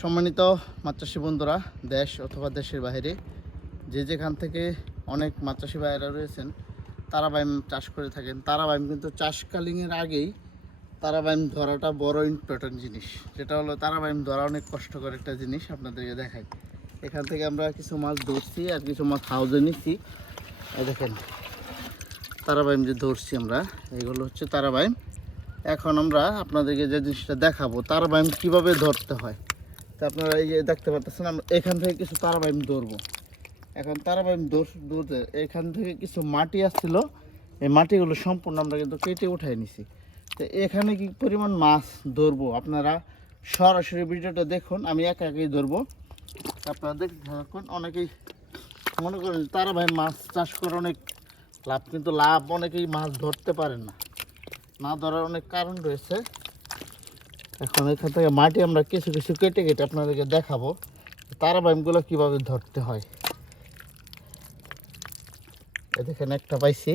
সম্মানিত মাত্রাসী বন্ধুরা, দেশ অথবা দেশের বাইরে, যে যেখান থেকে অনেক মাত্রাসী ভাইয়েরা রয়েছেন তারা বাইম চাষ করে থাকেন। তারা বাইম কিন্তু চাষকালীনের আগেই তারা বাইম ধরাটা বড় ইম্পর্টেন্ট জিনিস। যেটা হলো তারা বাইম ধরা অনেক কষ্টকর একটা জিনিস আপনাদেরকে দেখাই। এখান থেকে আমরা কিছু মাছ ধরছি আর কিছু মাছ হাউজে নিচ্ছি। দেখেন, তারাবাইম যে ধরছি আমরা, এগুলো হচ্ছে তারাবাইম। এখন আমরা আপনাদেরকে যে জিনিসটা দেখাবো, তারাবাইম কীভাবে ধরতে হয়? আপনারা এই যে দেখতে পাচ্ছেন আমরা এখান থেকে কিছু তারাবাইম ধরবো। এখন তারাবাইম দৌড় দৌড়তে এখান থেকে কিছু মাটি আসছিল, এই মাটিগুলো সম্পূর্ণ আমরা কিন্তু কেটে উঠাই নিছি। তো এখানে কি পরিমাণ মাছ ধরবো? আপনারা সরাসরি ভিডিওটা দেখুন, আমি একা একাই ধরবো। আপনারা দেখতে থাকুন, অনেকেই মনে করেন তারা ভাই মাছ চাষ করে অনেক লাভ, কিন্তু লাভ অনেকেই মাছ ধরতে পারেন না। না ধরার অনেক কারণ রয়েছে। এখন এখান থেকে মাটি আমরা কিছু কিছু কেটে কেটে আপনাদেরকে দেখাবো তারা বাইমগুলো কীভাবে ধরতে হয়। এ দেখেন একটা পাইছি।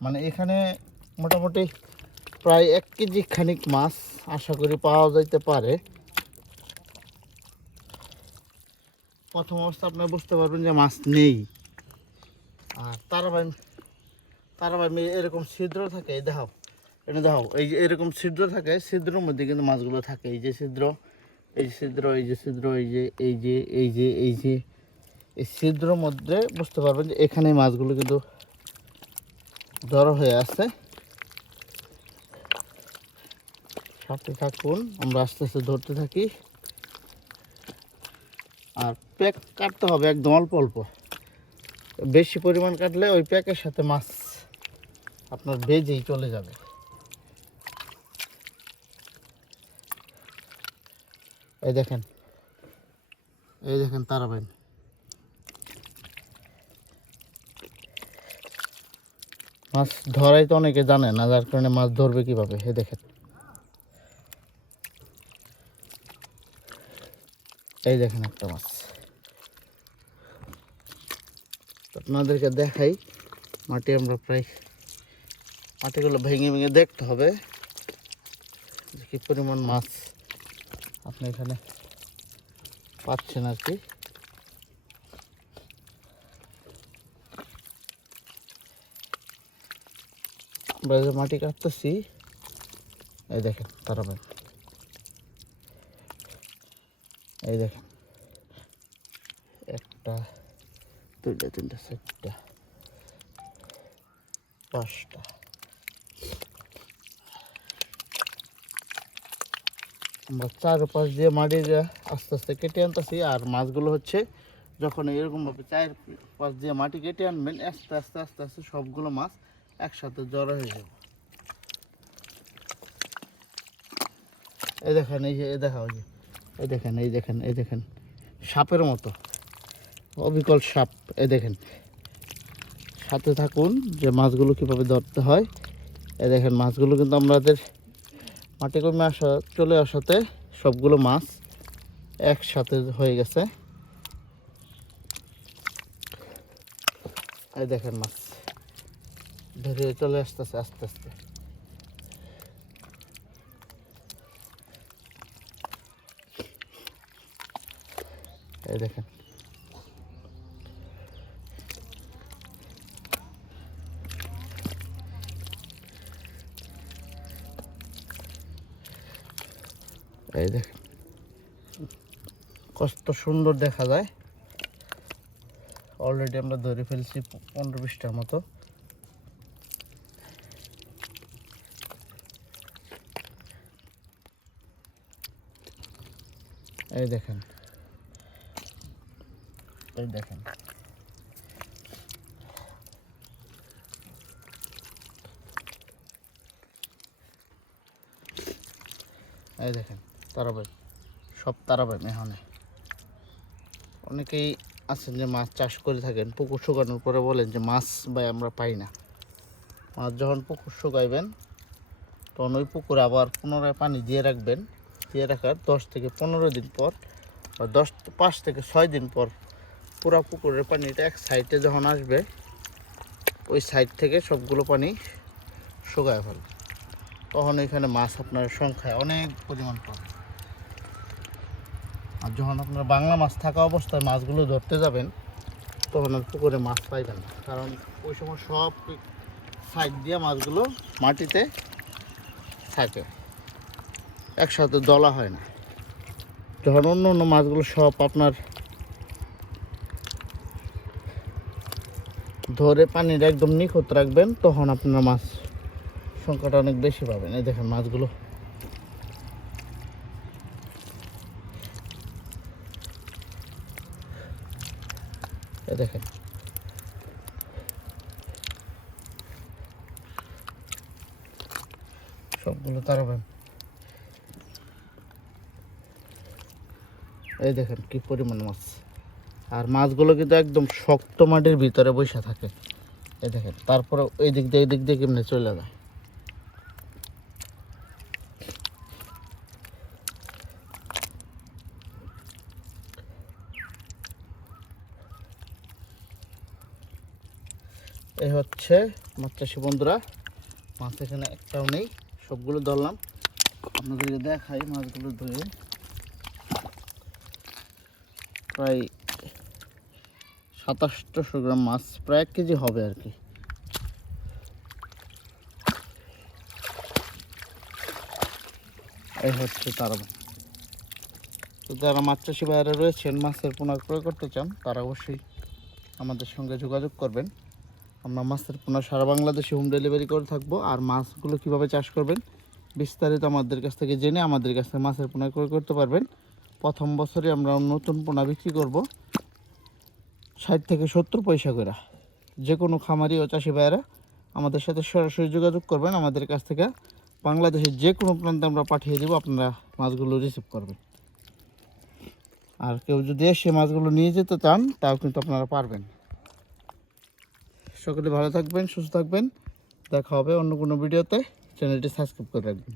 মানে এখানে মোটামুটি প্রায় এক কেজি খানিক মাছ আশা করি পাওয়া যাইতে পারে। প্রথম অবস্থা আপনারা বুঝতে পারবেন যে মাছ নেই। আর তারাবাই তারাবাই এরকম ছিদ্র থাকে দেখাও। এটা দেখাও এই যে এরকম ছিদ্র থাকে, ছিদ্রের মধ্যে কিন্তু মাছগুলো থাকে। এই যে ছিদ্র, এই ছিদ্র, এই যে ছিদ্র, এই যে এই যে এই যে এই যে। এই ছিদ্রের মধ্যে বুঝতে পারবেন যে এখানে মাছগুলো কিন্তু জড়ো হয়ে আছে। সাথে থাকুন, আমরা আস্তে আস্তে ধরতে থাকি। আর প্যাক কাটতে হবে একদম অল্প অল্প। বেশি পরিমাণ কাটলে ওই প্যাকের সাথে মাছ আপনার বেজেই চলে যাবে। এই দেখেন। এই দেখেন তারাবাইন মাছ ধরাই তো অনেকে জানে না, যার কারণে মাছ ধরবে কীভাবে, এই দেখেন। এই দেখেন একটা মাছ। আপনাদেরকে দেখাই, মাটি আমরা প্রায়, মাটিগুলো ভেঙে ভেঙে দেখতে হবে যে কি পরিমাণ মাছ। আপনি এখানে পাচ্ছেন আর কি। আমরা যে মাটি কাটতেছি, এই দেখেন তারা ভাই এই দেখেন, একটা, দুইটা, তিনটা, চারটা, পাঁচটা। আমরা চারপাশ দিয়ে মাটি দিয়ে আস্তে আস্তে কেটে আনতেছি। আর মাছগুলো হচ্ছে যখন এরকমভাবে চার পাশ দিয়ে মাটি কেটে আনবেন, আস্তে আস্তে আস্তে আস্তে সবগুলো মাছ একসাথে জড়ো হয়ে যাবে। এই দেখেন, এই যে এ দেখা ওই যে, এই দেখেন এই দেখেন এই দেখেন, সাপের মতো, অবিকল সাপ এ দেখেন। সাথে থাকুন যে মাছগুলো কীভাবে ধরতে হয়। এ দেখেন, মাছগুলো কিন্তু আমাদের মাটি কমে আসা, চলে আসাতে সবগুলো মাছ একসাথে হয়ে গেছে। এই দেখেন মাছ। ধরে চলে আসতেছে, আস্তে আস্তে। এই দেখেন। এই দেখেন। কত সুন্দর দেখা যায়। অলরেডি আমরা ধরে ফেলছি পনেরো বিশটার মতো। এই দেখেন। এই দেখেন। এই দেখেন। তারাবাই সব তারাবাই এখানে অনেকেই আছেন যে মাছ চাষ করে থাকেন, পুকুর শুকানোর পরে বলেন যে মাছ ভাই আমরা পাই না। মাছ যখন পুকুর শুকাইবেন, তখন ওই পুকুরে আবার পুনরায় পানি দিয়ে রাখবেন, দিয়ে রাখার দশ থেকে পনেরো দিন পর, বা দশ, পাঁচ থেকে ছয় দিন পর পুরা পুকুরের পানিটা এক সাইডে যখন আসবে, ওই সাইড থেকে সবগুলো পানি শুকায় ফেলবে। তখন এখানে মাছ আপনার সংখ্যায় অনেক পরিমাণ পাবে। আর যখন আপনার বাংলা মাছ থাকা অবস্থায় মাছগুলো ধরতে যাবেন, তখন আর পুকুরে মাছ পাইবেন না। কারণ ওই সময় সব সাইড দিয়ে মাছগুলো মাটিতে থাকে। একসাথে দলা হয় না। যখন অন্য অন্য মাছগুলো সব আপনার ধরে পানির একদম নিখুঁত রাখবেন, তখন আপনার মাছ সংখ্যাটা অনেক বেশি পাবেন। এই দেখেন মাছগুলো দেখেন। সবগুলো তারাবেন। এই দেখেন কি পরিমাণ মাছ। আর মাছগুলো কিন্তু একদম শক্ত মাটির ভিতরে বসে থাকে। এই দেখেন, তারপরে এই দিক দিয়ে এই দিক দিয়ে কেমনে চলে যায়। এই হচ্ছে মাছ চাষি বন্ধুরা। মাছ এখানে একটাও নেই, সবগুলো ধরলাম। আপনাদেরকে দেখাই মাছগুলো ধরে। প্রায় সাতাশশো গ্রাম মাছ, প্রায় এক কেজি হবে আর কি। এই হচ্ছে তারা। তো যারা মাছ চাষি বাইরে রয়েছেন, মাছের পোনা ক্রয় করতে চান, তারা অবশ্যই আমাদের সঙ্গে যোগাযোগ করবেন। আমরা মাছের পোনা সারা বাংলাদেশে হোম ডেলিভারি করে থাকব। আর মাছগুলো কীভাবে চাষ করবেন, বিস্তারিত আমাদের কাছ থেকে জেনে আমাদের কাছ থেকে মাছের পোনা ক্রয় করতে পারবেন। প্রথম বছরে আমরা নতুন পোনা বিক্রি করব ষাট থেকে সত্তর পয়সা করে। যে কোনো খামারি ও চাষি ভাইয়েরা আমাদের সাথে সরাসরি যোগাযোগ করবেন। আমাদের কাছ থেকে বাংলাদেশের যে কোনো প্রান্তে আমরা পাঠিয়ে দেবো, আপনারা মাছগুলো রিসিভ করবেন। আর কেউ যদি এসে মাছগুলো নিয়ে যেতে চান, তাও কিন্তু আপনারা পারবেন। সকলে ভালো থাকবেন সুস্থ থাকবেন। দেখা হবে অন্য কোনো ভিডিওতে। চ্যানেলটি সাবস্ক্রাইব করে রাখবেন।